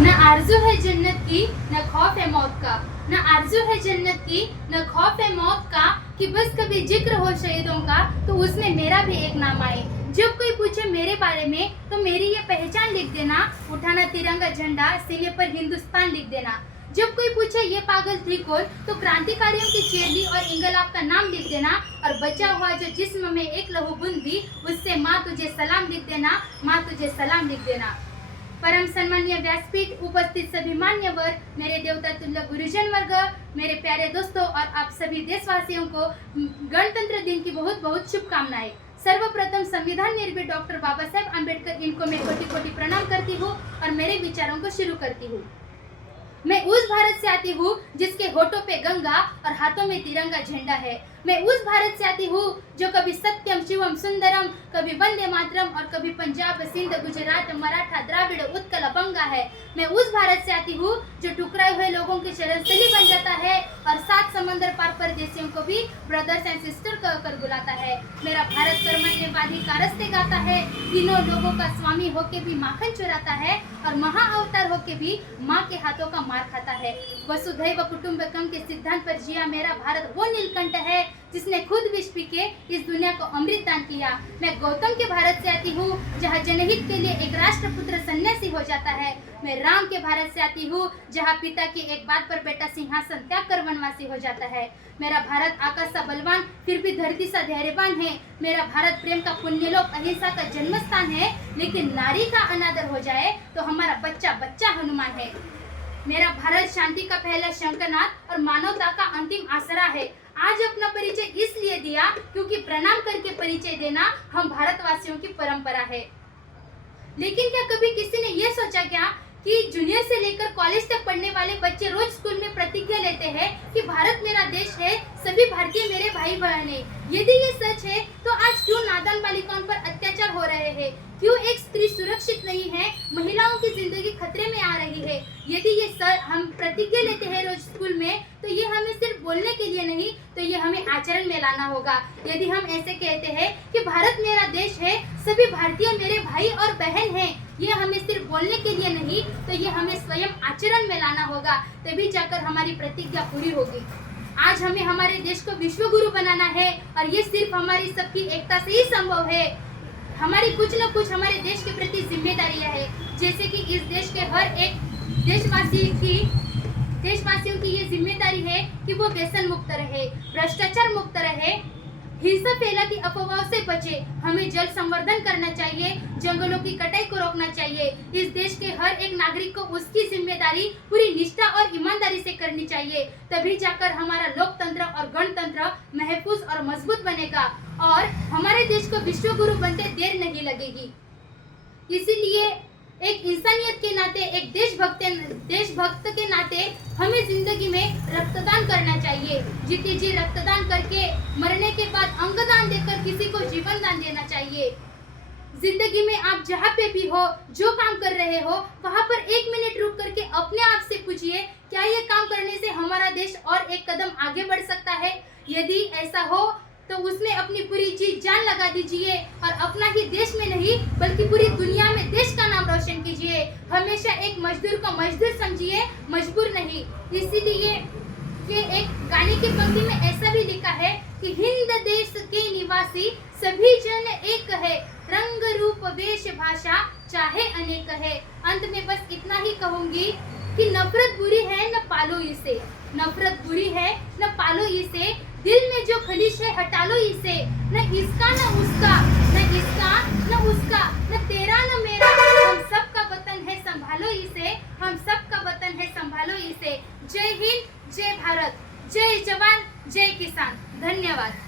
न आरज़ू है जन्नत की न खौफ है मौत का, न आरज़ू है जन्नत की न खौफ है मौत का, कि बस कभी जिक्र हो शहीदों का तो उसमें मेरा भी एक नाम आए। जब कोई पूछे मेरे बारे में तो मेरी ये पहचान लिख देना, उठाना तिरंगा झंडा सीने पर हिंदुस्तान लिख देना। जब कोई पूछे ये पागल थी कौन तो क्रांतिकारियों की चेरली और इंगलाब का नाम लिख देना, और बचा हुआ जो जिस्म में एक लहू बूंद भी उससे माँ तुझे सलाम लिख देना, माँ तुझे सलाम लिख देना। परम सम्मान्य व्यासपीठ उपस्थित सभी मान्यवर, मेरे देवता तुल्य गुरुजन वर्ग, मेरे प्यारे दोस्तों और आप सभी देशवासियों को गणतंत्र दिन की बहुत बहुत शुभकामनाएं। सर्वप्रथम संविधान निर्भीक डॉक्टर बाबा साहेब आम्बेडकर इनको मैं कोटि कोटि प्रणाम करती हूँ और मेरे विचारों को शुरू करती हूँ। मैं उस भारत से आती हूँ जिसके होठों पे गंगा और हाथों में तिरंगा झंडा है। मैं उस भारत से आती हूँ जो कभी सत्यम शिवम सुंदरम, कभी वंदे मातरम और कभी पंजाब सिंध गुजरात मराठा द्राविड़ उत्कल बंगा है। मैं उस भारत से आती हूँ जो टुकराए हुए लोगों की शरणस्थली बन जाता है और 7 समंदर पार परदेशियों को भी ब्रदर्स एंड सिस्टर कहकर बुलाता है। मेरा भारत कर्मण्यवादी का रस्ते गाता है, तीनों लोगों का स्वामी होके भी माखन चुराता है और महाअवतार होके भी माँ के हाथों का मार खाता है। वसुधैव कुटुंबकम के सिद्धांत पर जिया मेरा भारत वो नीलकंठ है जिसने खुद विष पी के इस दुनिया को अमृत दान किया। मैं गौतम के भारत से आती हूँ जहाँ जनहित के लिए एक राष्ट्रपुत्र सन्यासी हो जाता है। मैं राम के भारत से आती हूँ जहाँ पिता की एक बात पर बेटा सिंहासन त्याग कर वनवासी हो जाता है। मेरा भारत आकाश सा बलवान फिर भी धरती सा धैर्यवान है। मेरा भारत प्रेम का पुण्यलोक अहिंसा का जन्म स्थान है, लेकिन नारी का अनादर हो जाए तो हमारा बच्चा बच्चा हनुमान है। मेरा भारत शांति का पहला शंखनाद और मानवता का अंतिम आसरा है। आज अपना परिचय इसलिए दिया क्योंकि प्रणाम करके परिचय देना हम भारतवासियों की परंपरा है। लेकिन क्या कभी किसी ने यह सोचा क्या कि जूनियर से लेकर कॉलेज तक पढ़ने वाले बच्चे रोज स्कूल में प्रतिज्ञा लेते हैं कि भारत मेरा देश है, सभी भारतीय मेरे भाई बहन हैं। यदि ये सच है तो आज क्यों नादान बालिकाओं पर अत्याचार हो रहे हैं? क्यों एक स्त्री सुरक्षित नहीं है? महिलाओं की जिंदगी खतरे में आ रही है। यदि ये हम प्रतिज्ञा लेते हैं रोज स्कूल में तो ये हमें सिर्फ बोलने के लिए नहीं, तो ये हमें आचरण में लाना होगा। यदि हम ऐसे कहते हैं कि भारत मेरा देश है, सभी भारतीय मेरे भाई और बहन हैं, ये हमें सिर्फ बोलने के लिए नहीं, तो ये हमें स्वयं आचरण में लाना होगा, तभी जाकर हमारी प्रतिज्ञा पूरी होगी। आज हमें हमारे देश को विश्व गुरु बनाना है और ये सिर्फ हमारी सबकी एकता से ही संभव है। हमारी कुछ न कुछ हमारे देश के प्रति जिम्मेदारियां है, जैसे कि इस देश के हर एक देशवासियों की ये जिम्मेदारी है कि वो व्यसन मुक्त रहे, भ्रष्टाचार मुक्त रहे, हिंसा फैलाती अफवाहों से बचे। हमें जल संवर्धन करना चाहिए, जंगलों की कटाई को रोकना चाहिए। इस देश के हर एक नागरिक को उसकी जिम्मेदारी पूरी निष्ठा और ईमानदारी से करनी चाहिए, तभी जाकर हमारा लोकतंत्र और गणतंत्र महफूज और मजबूत बनेगा और हमारे देश को विश्व गुरु बनते देर नहीं लगेगी। इसीलिए एक इंसानियत के नाते, एक देशभक्त के नाते हमें जिंदगी में रक्तदान करना चाहिए। जीते जी रक्तदान करके मरने के बाद अंगदान देकर किसी को जीवन दान देना चाहिए। जिंदगी में आप जहाँ पे भी हो, जो काम कर रहे हो, वहाँ पर 1 मिनट रुक करके अपने आप से पूछिए, क्या ये काम करने से हमारा देश और एक कदम आगे बढ़ सकता है? यदि ऐसा हो तो उसमें अपनी पूरी जी जान लगा दीजिए और अपना ही देश में नहीं बल्कि पूरी दुनिया में देश का नाम रोशन कीजिए। हमेशा एक मजदूर को मजदूर समझिए, मजबूर नहीं। इसीलिए ये एक गाने की पंक्ति में ऐसा भी लिखा है कि हिंद देश के निवासी सभी जन एक है, रंग रूप वेश भाषा चाहे अनेक है। अंत में बस इतना ही कहूंगी कि नफरत बुरी है न पालो इसे, नफरत बुरी है न पालो इसे, दिल में जो खलीश है हटा लो इसे, न इसका न उसका, न इसका न उसका, न तेरा न मेरा, हम सबका वतन है संभालो इसे, हम सबका वतन है संभालो इसे। जय हिंद, जय भारत, जय जवान, जय किसान। धन्यवाद।